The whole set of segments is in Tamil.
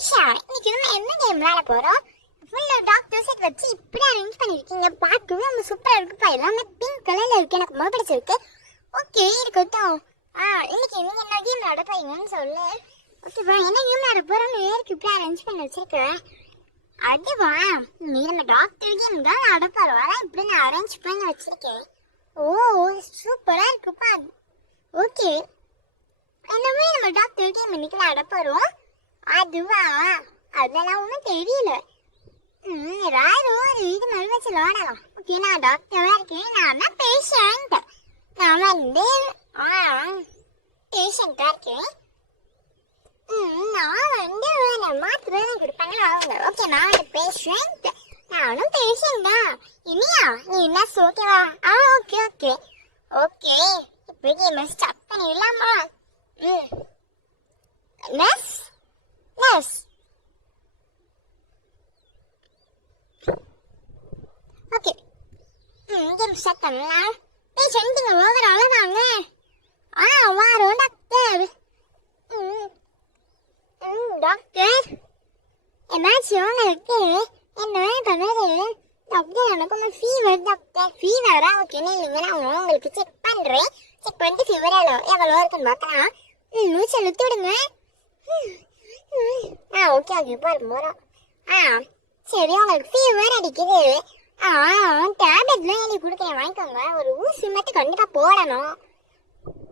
ஈஷா இன்னைக்கு நம்ம என்ன கேம் விளையாட போறோம்? ஃபுல்லா டாக்டர் செட் வச்சு இப்படி அரேஞ்ச் பண்ணிருக்கீங்க பார்க்கவே நம்ம சூப்பரா இருக்குப்பா. எல்லாமே பிங்க் கலர்ல இருக்கு. எனக்கு ரொம்ப பிடிச்சிருக்கு. ஓகே இருக்கட்டும். ஆ இன்னைக்கு நீங்க என்ன கேம் விளையாட போறீங்கன்னு சொல்லு. ஓகேப்பா என்ன கேம் விளையாட போறோம்னு வேறு இப்படி அரேஞ்ச் பண்ணி வச்சிருக்கேன். அதுவா நீ நம்ம டாக்டர் கேம் தான் விளையாட போறோம். இப்படி நான் அரேஞ்ச் பண்ணி வச்சிருக்கேன். ஓ சூப்பரா இருக்குப்பா. ஓகே என்னமே நம்ம டாக்டர் கேம் இன்னைக்கு விளையாட போறோம்? அதுவா? அதெல்லாம் ஒன்றும் தெரியல. ம் யாரும் ஒரு இது மாதிரி வச்சு லோடலாம் ஓகே நான் டாக்டராக இருக்கேன். நான் தான் பேஷண்ட் நான் வந்து ஆ பேஷண்ட்டாக இருக்கேன். ம் நான் வந்து நான் மாத்திரை தான் கொடுப்பாங்க அவங்க ஓகே நான் வந்து பேஷண்ட் நானும் பேஷண்ட் தான். இனியா நீ என்ன ஓகேவா ஆ ஓகே ஓகே ஓகே இப்போ கேம் ஸ்டார்ட் பண்ணிடலாமா? ம். Yes. Okay. Hmm, give me a second now. Please, anything over all around there. Ah, what on doctor? Hmm. Hmm, doctor. என்னாச்சு உங்களுக்கு என்ன பண்ணுறது டாக்டர் எனக்கு ஒரு ஃபீவர் டாக்டர் ஃபீவரா ஓகேன்னு இல்லைங்க நான் உங்களுக்கு செக் பண்ணுறேன் செக் பண்ணிட்டு ஃபீவர் எவ்வளோ எவ்வளோ இருக்குன்னு பார்க்கலாம் ம் மூச்சு அழுத்தி விடுங்க hmm. ம், ஆ ஓகே ஓகே போகிறோம் போகிறோம் ஆ சரி உங்களுக்கு ஃபீவர் அடிக்குது. ஆ டேப்லெட்லாம் எழுதி கொடுக்குறேன் வாங்கிக்கோங்க. ஒரு ஊசி மட்டும் கண்டிப்பாக போடணும்.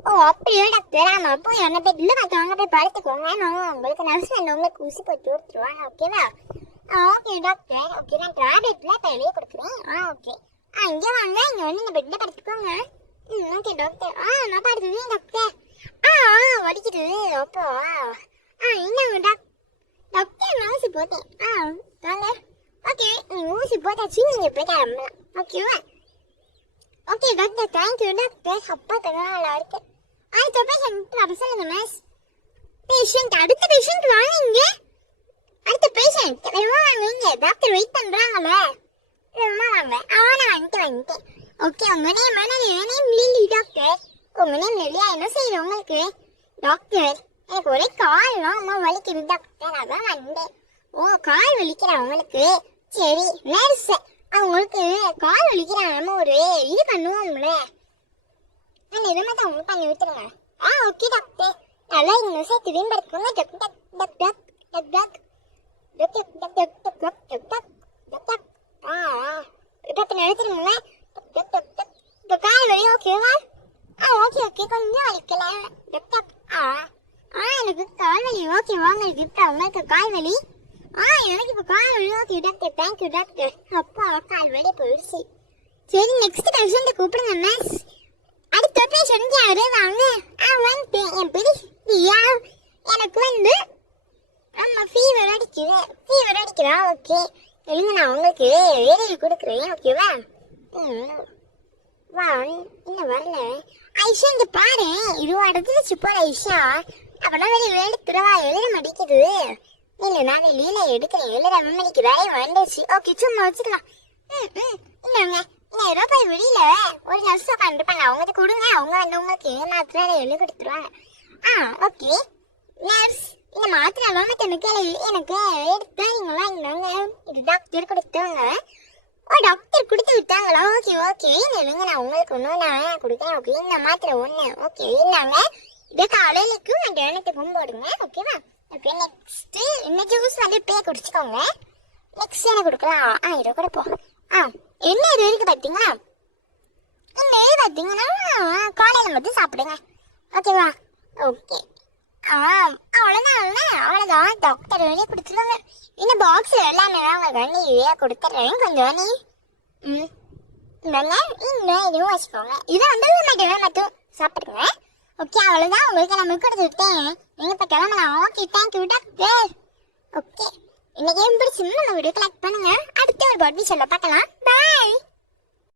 ஓ அப்படியோ டாக்டர் ஆமாம் அப்போ என்ன பெட்டில் பார்த்தவங்க போய் படுத்துக்கோங்க. நான் உங்களுக்கு நர்ஸ் வேணும் உங்களுக்கு ஊசி போட்டு கொடுத்துருவாங்க ஓகேவா ஆ ஓகே டாக்டர் ஓகே நான் டேப்லெட்லாம் இப்போ எழுதி கொடுக்குறேன். ஆ ஓகே ஆ இங்கே வாங்க இங்கே வந்து இந்த பெட்டில் படுத்துக்கோங்க. ம் ஓகே டாக்டர் ஆ நான் படுத்துவேன் டாக்டர் ஆ ஆ வலிக்குது அப்போ. 아, 이나무다. 넉개 나오시 보대. 아, 너네. 어깨, 이무시 보다 중인이 보다 안 몰라. 어깨, 와. 어깨, 넉개 다인 둘다 내 덮어도 하라. 이렇게. 아이, 저 배신, 또 앞서는 거 마시. 배신, 나부터 배신 좋아하는데? 아이또 배신, 얼마나 있는데? 나부터 왜 있단 거라, 그래. 얼마나 왜? 아, 나 완전 완전. 오케이, 어머니, 만화는 연예인 밀리 덕들. 어머니, 밀리야, 이너 세일, 엄마, 그래. 덕들. எனக்கு ஒரே கால்லாம் அம்மா வலிக்குது டாக்டர் அதான் வந்தேன் ஓ கால் வலிக்கிறா உங்களுக்கு சரி நர்ஸ் அவங்களுக்கு கால் வலிக்கிறாங்க நம்ம ஒரு இது பண்ணுவோம்ல நான் இதை மட்டும் அவங்க பண்ணி விட்டுருங்க ஆ ஓகே டாக்டர் நல்லா இங்கே சேர்த்து திரும்பி படுத்துக்கோங்க டக் டக் டக் டக் டக் டக் டக் டக் டக் டக் டக் டக் டக் டக் டக் டக் ஆ ஆ இப்போ நடத்துருங்க டக் டக் டக் டக் இப்போ கால் வலி ஓகேவா ஆ ஓகே ஓகே கொஞ்சம் வலிக்கல டக் டக் ஆ ஆ எனக்கு கால் வலி ஓகே வாங்க கிஃப்டா உங்களுக்கு கால் வலி ஆ எனக்கு இப்போ கால் வலி ஓகே டாக்டர் தேங்க்யூ டாக்டர். அப்பா கால் வலி போயிடுச்சு. சரி நெக்ஸ்ட் பேஷண்ட்டை கூப்பிடுங்க மிஸ் அடுத்த பேஷண்ட் யாரு? வாங்க. ஆ வந்து என் பேரு பிரியா எனக்கு வந்து ஆமாம் ஃபீவர் அடிக்குது. ஃபீவர் அடிக்கிறா ஓகே. எழுங்க நான் உங்களுக்கு வேலையை கொடுக்குறேன் ஓகேவா ம் வா. இன்னும் வரல. ஐஷா இங்கே பாரு. இது அடுத்து போற ஐஷா. அப்பனா வெளியே துறவா எழுத மடிக்குது. இல்லை நான் வெளியில எடுக்கிறேன் எழுத மணிக்கு வேலை வந்துச்சு ஓகே சும்மா வச்சுக்கலாம். ம் ம். இல்லைங்க ஏதோ ரூபாய் வெளியில ஒரு நர்ஸ் உட்காந்துருப்பாங்க அவங்க கொடுங்க. அவங்க வந்து உங்களுக்கு மாத்திரை எழுதி கொடுத்துருவாங்க. ஆ ஓகே. நர்ஸ் இந்த மாத்திரை எல்லாம் எனக்கு எனக்கு எடுத்து இல்லைங்க வாங்கினாங்க இது டாக்டர் கொடுத்தாங்க ஓ டாக்டர் கொடுத்து விட்டாங்களா? Okay okay. இல்லைங்க நான் உங்களுக்கு ஒன்று நான் கொடுத்தேன் ஓகே இந்த மாத்திரை ஒன்று ஓகே இல்லைங்க இதை காலையிலக்கும் மத்தியானத்துக்கும் போடுங்க ஓகேவா ஓகே நெக்ஸ்ட்டு இந்த ஜூஸ் வந்து இப்பயே குடிச்சிக்கோங்க. நெக்ஸ்ட் என்ன கொடுக்கலாம்? ஆ இதை கொடுப்போம் ஆ என்ன இது இருக்கு பார்த்தீங்களா? இந்த இது பார்த்தீங்கன்னா காலையில் மட்டும் சாப்பிடுங்க. ஓகேவா ஓகே ஆ அவ்வளோதான் அவ்வளோதான் அவ்வளோதான் டாக்டர் வெளியே கொடுத்துருவாங்க. இந்த பாக்ஸ் எல்லாமே தான் உங்களுக்கு வந்து கொடுத்துட்றேன் கொஞ்சம் நீ ம் இன்னும் இதுவும் வச்சுக்கோங்க. இதை வந்து மட்டும் மட்டும் சாப்பிடுங்க. ஓகே அவ்வளோதான் உங்களுக்கு நான் கொடுத்து விட்டேன். நீங்கள் இப்போ கிளம்பலாம். ஓகே தேங்க்யூ டாக்டர் ஓகே இன்னைக்கு எப்படி சின்ன நம்ம வீடியோ கலெக்ட் பண்ணுங்க. அடுத்த ஒரு பாட் சொல்ல பார்க்கலாம். பாய்